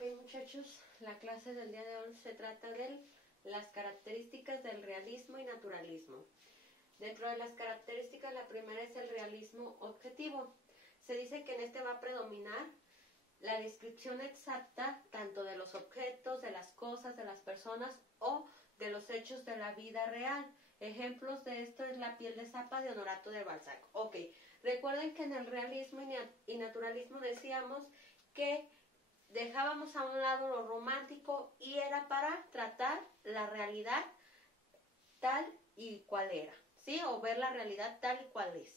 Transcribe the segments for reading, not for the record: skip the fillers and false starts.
Ok, muchachos, la clase del día de hoy se trata de las características del realismo y naturalismo. Dentro de las características, la primera es el realismo objetivo. Se dice que en este va a predominar la descripción exacta tanto de los objetos, de las cosas, de las personas o de los hechos de la vida real. Ejemplos de esto es La piel de Zapa de Honorato de Balzac. Ok, recuerden que en el realismo y naturalismo decíamos que dejábamos a un lado lo romántico y era para tratar la realidad tal y cual era, ¿sí? O ver la realidad tal y cual es,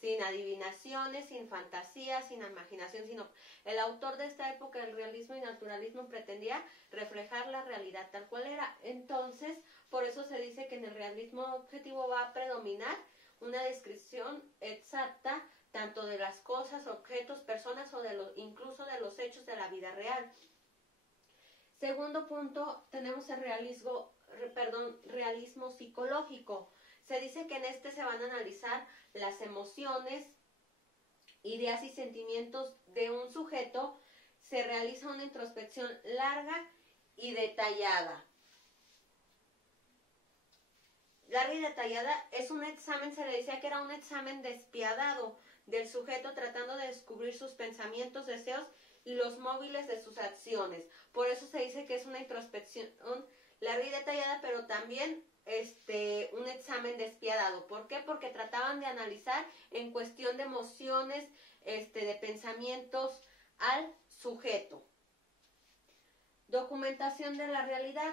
sin adivinaciones, sin fantasías, sin imaginación, sino el autor de esta época del realismo y naturalismo pretendía reflejar la realidad tal cual era. Entonces, por eso se dice que en el realismo objetivo va a predominar una descripción exacta tanto de las cosas, objetos, personas o incluso de los hechos de la vida real. Segundo punto, tenemos el realismo psicológico. Se dice que en este se van a analizar las emociones, ideas y sentimientos de un sujeto. Se realiza una introspección larga y detallada. Larga y detallada es un examen, se le decía que era un examen despiadado del sujeto tratando de descubrir sus pensamientos, deseos y los móviles de sus acciones. Por eso se dice que es una introspección larga y detallada, pero también un examen despiadado. ¿Por qué? Porque trataban de analizar en cuestión de emociones, de pensamientos al sujeto. Documentación de la realidad.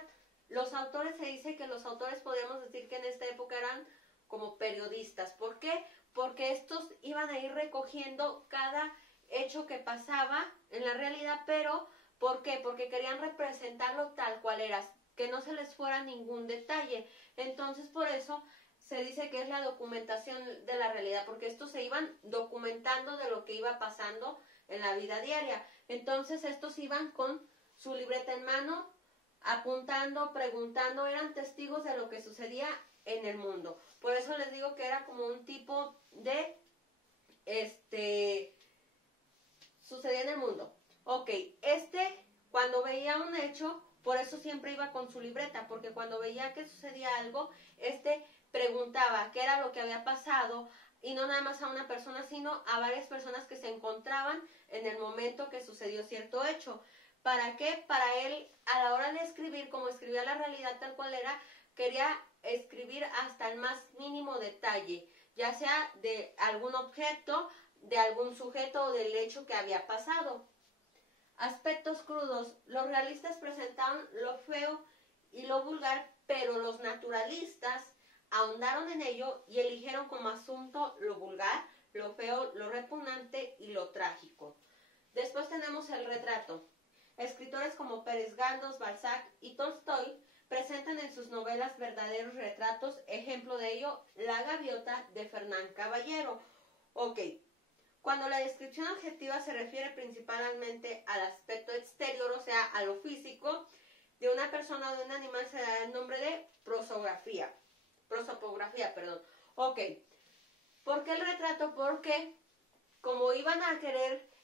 Los autores, se dice que los autores podríamos decir que en esta época eran como periodistas. ¿Por qué? Porque estos iban a ir recogiendo cada hecho que pasaba en la realidad, pero ¿por qué? Porque querían representarlo tal cual era, que no se les fuera ningún detalle. Entonces, por eso se dice que es la documentación de la realidad, porque estos se iban documentando de lo que iba pasando en la vida diaria. Entonces, estos iban con su libreta en mano, apuntando, preguntando, eran testigos de lo que sucedía en el mundo. Por eso les digo que era como un tipo de sucedía en el mundo. Ok, cuando veía un hecho, por eso siempre iba con su libreta, porque cuando veía que sucedía algo, preguntaba qué era lo que había pasado, y no nada más a una persona, sino a varias personas que se encontraban en el momento que sucedió cierto hecho. ¿Para qué? Para él, a la hora de escribir, como escribía la realidad tal cual era, quería escribir hasta el más mínimo detalle, ya sea de algún objeto, de algún sujeto o del hecho que había pasado. Aspectos crudos. Los realistas presentaban lo feo y lo vulgar, pero los naturalistas ahondaron en ello y eligieron como asunto lo vulgar, lo feo, lo repugnante y lo trágico. Después tenemos el retrato. Escritores como Pérez Galdós, Balzac y Tolstoy presentan en sus novelas verdaderos retratos. Ejemplo de ello, La gaviota de Fernán Caballero. Ok, cuando la descripción objetiva se refiere principalmente al aspecto exterior, o sea, a lo físico, de una persona o de un animal, se da el nombre de prosopografía. Ok, ¿por qué el retrato? Porque como iban a querer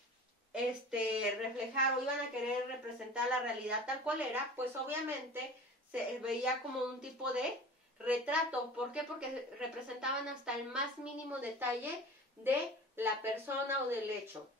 reflejar o iban a querer representar la realidad tal cual era, pues obviamente se veía como un tipo de retrato. ¿Por qué? Porque representaban hasta el más mínimo detalle de la persona o del hecho.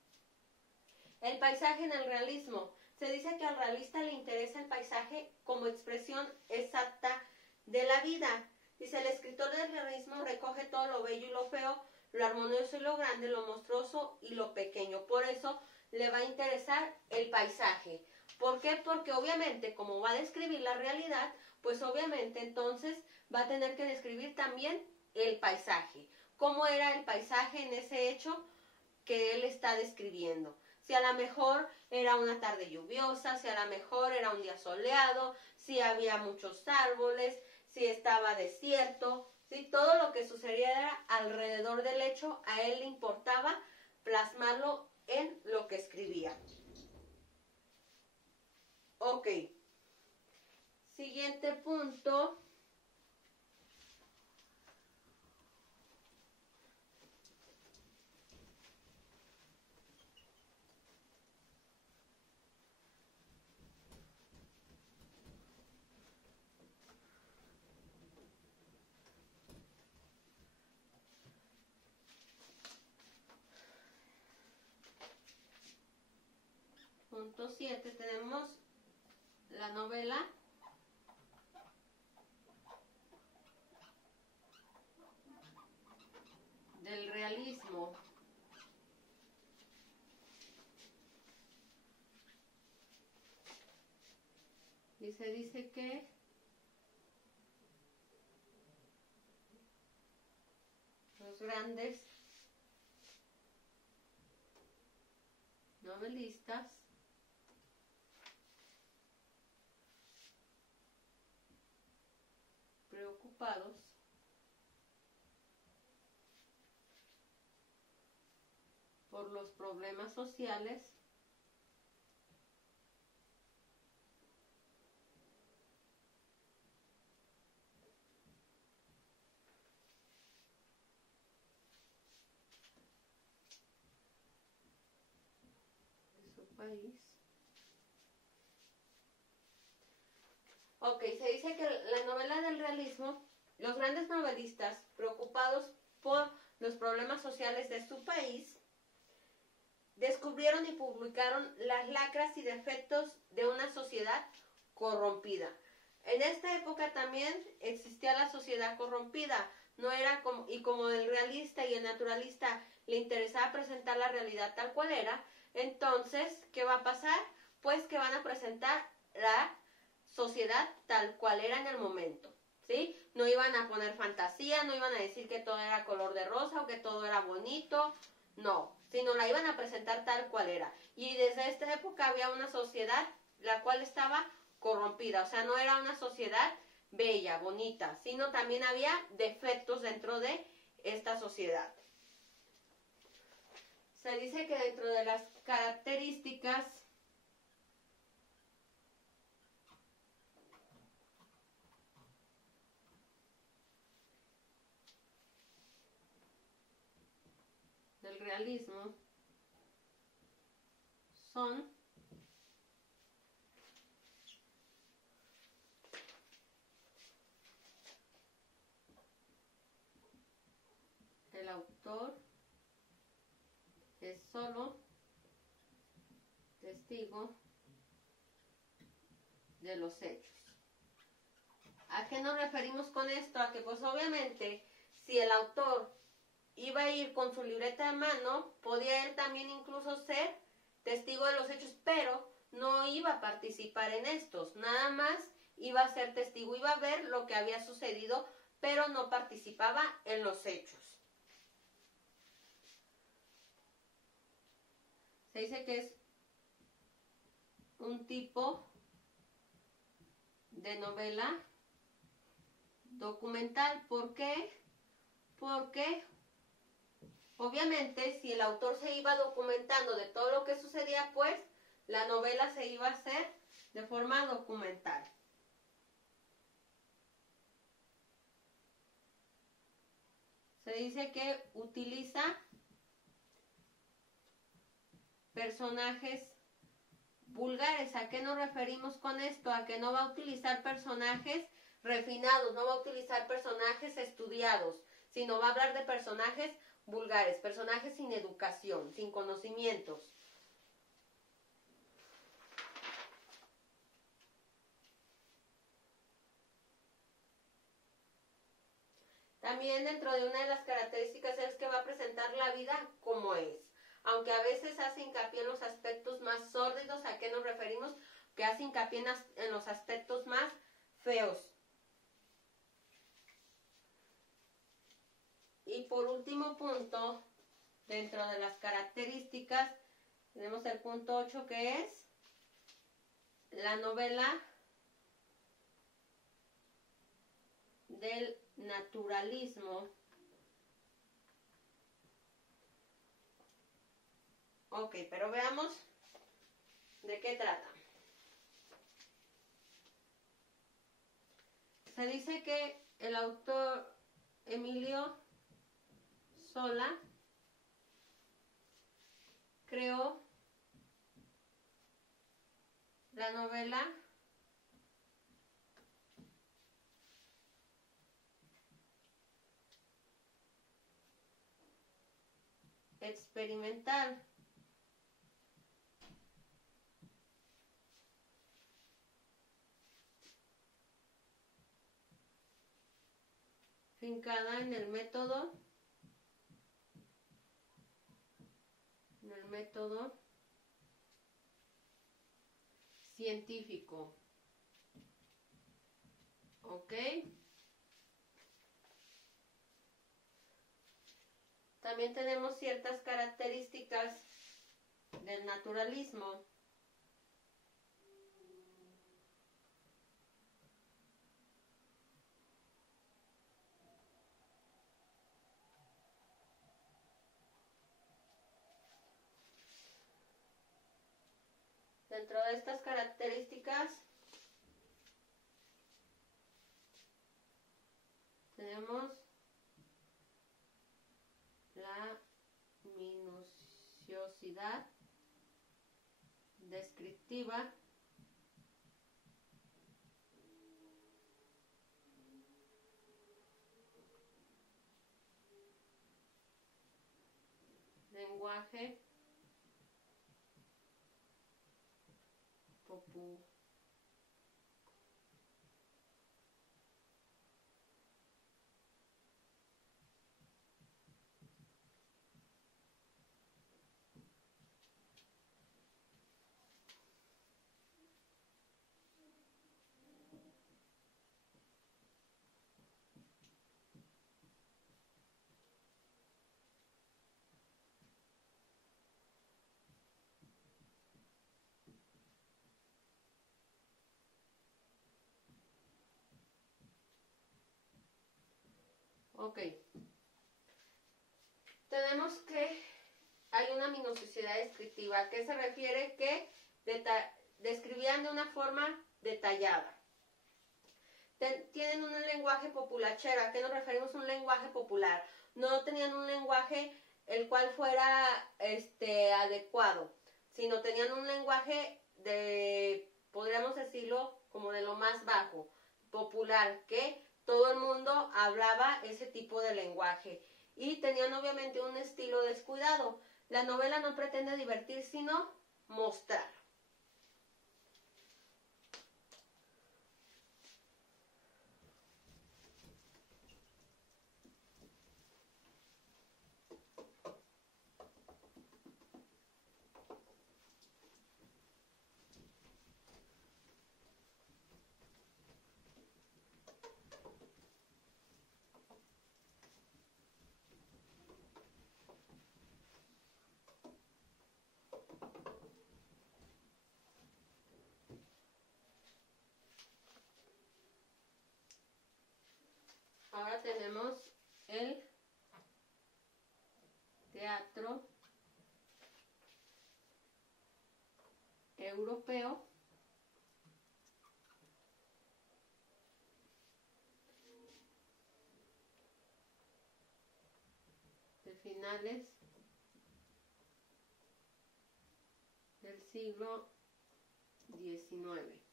El paisaje en el realismo. Se dice que al realista le interesa el paisaje como expresión exacta de la vida. Dice, el escritor del realismo recoge todo lo bello y lo feo, lo armonioso y lo grande, lo monstruoso y lo pequeño. Por eso le va a interesar el paisaje. ¿Por qué? Porque obviamente, como va a describir la realidad, pues obviamente entonces va a tener que describir también el paisaje. ¿Cómo era el paisaje en ese hecho que él está describiendo? Si a lo mejor era una tarde lluviosa, si a lo mejor era un día soleado, si había muchos árboles, si estaba desierto, ¿sí? Todo lo que sucediera alrededor del hecho, a él le importaba plasmarlo en lo que escribía. Ok. Siguiente punto. Punto 7 tenemos la novela del realismo. Y se dice que los grandes novelistas preocupados por los problemas sociales de su país. Ok, se dice que la novela del realismo, los grandes novelistas preocupados por los problemas sociales de su país, descubrieron y publicaron las lacras y defectos de una sociedad corrompida. En esta época también existía la sociedad corrompida, no era como, y como el realista y el naturalista le interesaba presentar la realidad tal cual era, entonces, ¿qué va a pasar? Pues que van a presentar la sociedad tal cual era en el momento, ¿sí? No iban a poner fantasía, no iban a decir que todo era color de rosa o que todo era bonito, no, sino la iban a presentar tal cual era. Y desde esta época había una sociedad la cual estaba corrompida, o sea, no era una sociedad bella, bonita, sino también había defectos dentro de esta sociedad. Se dice que dentro de las características del realismo son el autor es solo testigo de los hechos. ¿A qué nos referimos con esto? A que pues obviamente si el autor iba a ir con su libreta en mano, podía él también incluso ser testigo de los hechos, pero no iba a participar en estos, nada más iba a ser testigo, iba a ver lo que había sucedido, pero no participaba en los hechos. Se dice que es un tipo de novela documental. ¿Por qué? Porque obviamente si el autor se iba documentando de todo lo que sucedía, pues la novela se iba a hacer de forma documental. Se dice que utiliza personajes vulgares. ¿A qué nos referimos con esto? A que no va a utilizar personajes refinados, no va a utilizar personajes estudiados, sino va a hablar de personajes vulgares, personajes sin educación, sin conocimientos. También dentro de una de las características es que va a presentar la vida como es. Aunque a veces hace hincapié en los aspectos más sórdidos, ¿a qué nos referimos? Que hace hincapié en los aspectos más feos. Y por último punto, dentro de las características, tenemos el punto 8 que es la novela del naturalismo. Ok, pero veamos de qué trata. Se dice que el autor Emilio Zola creó la novela experimental. fincada en el método científico. ¿Ok? También tenemos ciertas características del naturalismo. Dentro de estas características tenemos la minuciosidad descriptiva, lenguaje popular, ok. Tenemos que hay una minuciosidad descriptiva. ¿A qué se refiere? Que describían de una forma detallada. Tienen un lenguaje populachero. ¿A qué nos referimos? Un lenguaje popular. No tenían un lenguaje el cual fuera adecuado, sino tenían un lenguaje podríamos decirlo, como de lo más bajo, popular, que todo el mundo hablaba ese tipo de lenguaje. Y tenían obviamente un estilo descuidado. La novela no pretende divertir, sino mostrar. Ahora tenemos el teatro europeo de finales del siglo XIX.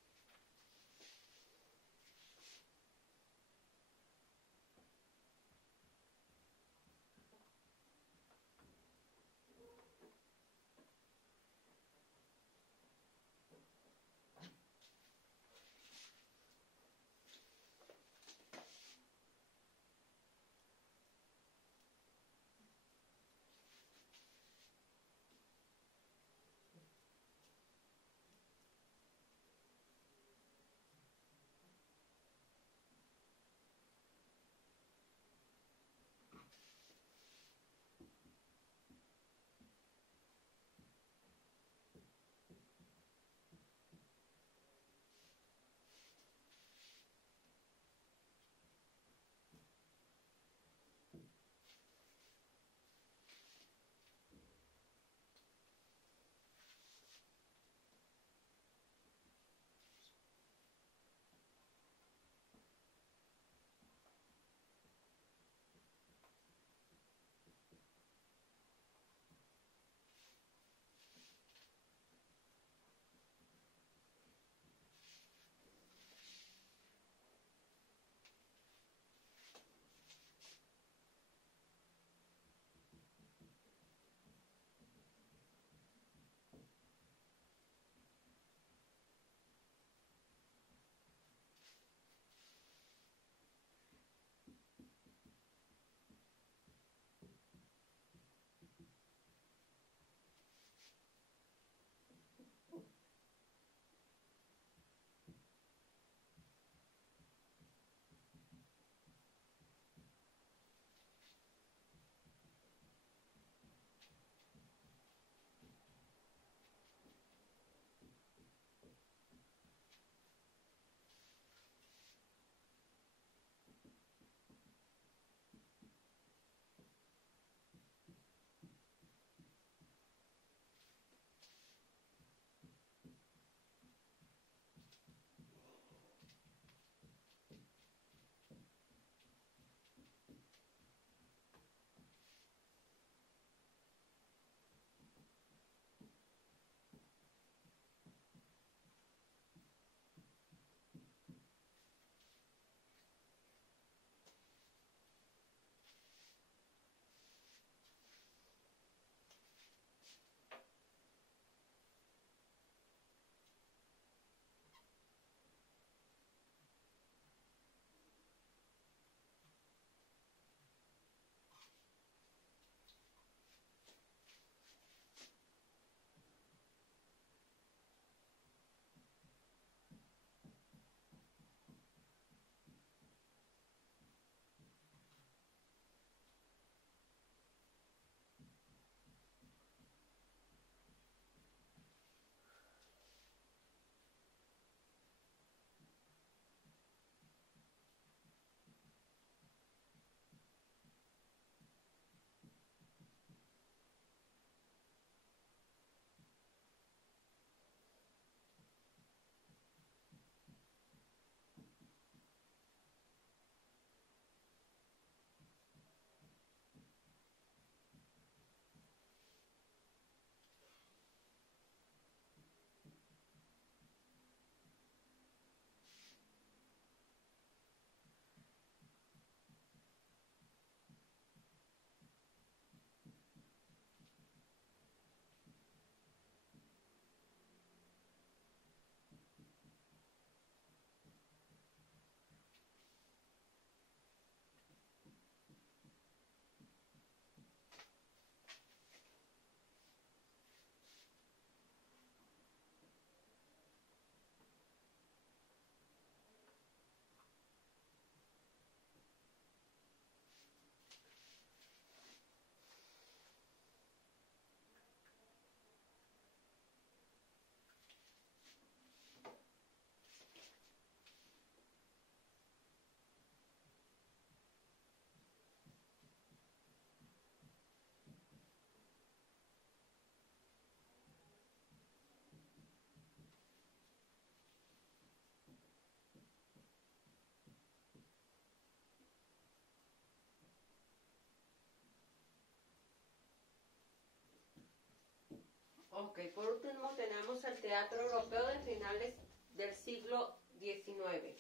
Ok, por último tenemos el teatro europeo de finales del siglo XIX.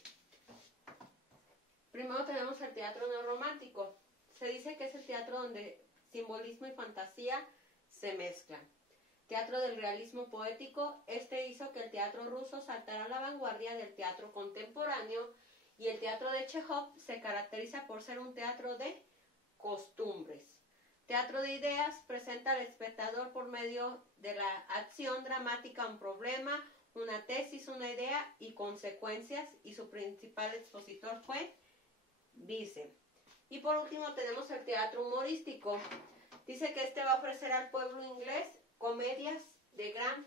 Primero tenemos el teatro neorromántico. Se dice que es el teatro donde simbolismo y fantasía se mezclan. Teatro del realismo poético, este hizo que el teatro ruso saltara a la vanguardia del teatro contemporáneo, y el teatro de Chekhov se caracteriza por ser un teatro de costumbres. Teatro de ideas presenta al espectador por medio de la acción dramática un problema, una tesis, una idea y consecuencias, y su principal expositor fue Bizet. Y por último tenemos el teatro humorístico. Dice que este va a ofrecer al pueblo inglés comedias de gran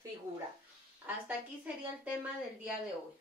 figura. Hasta aquí sería el tema del día de hoy.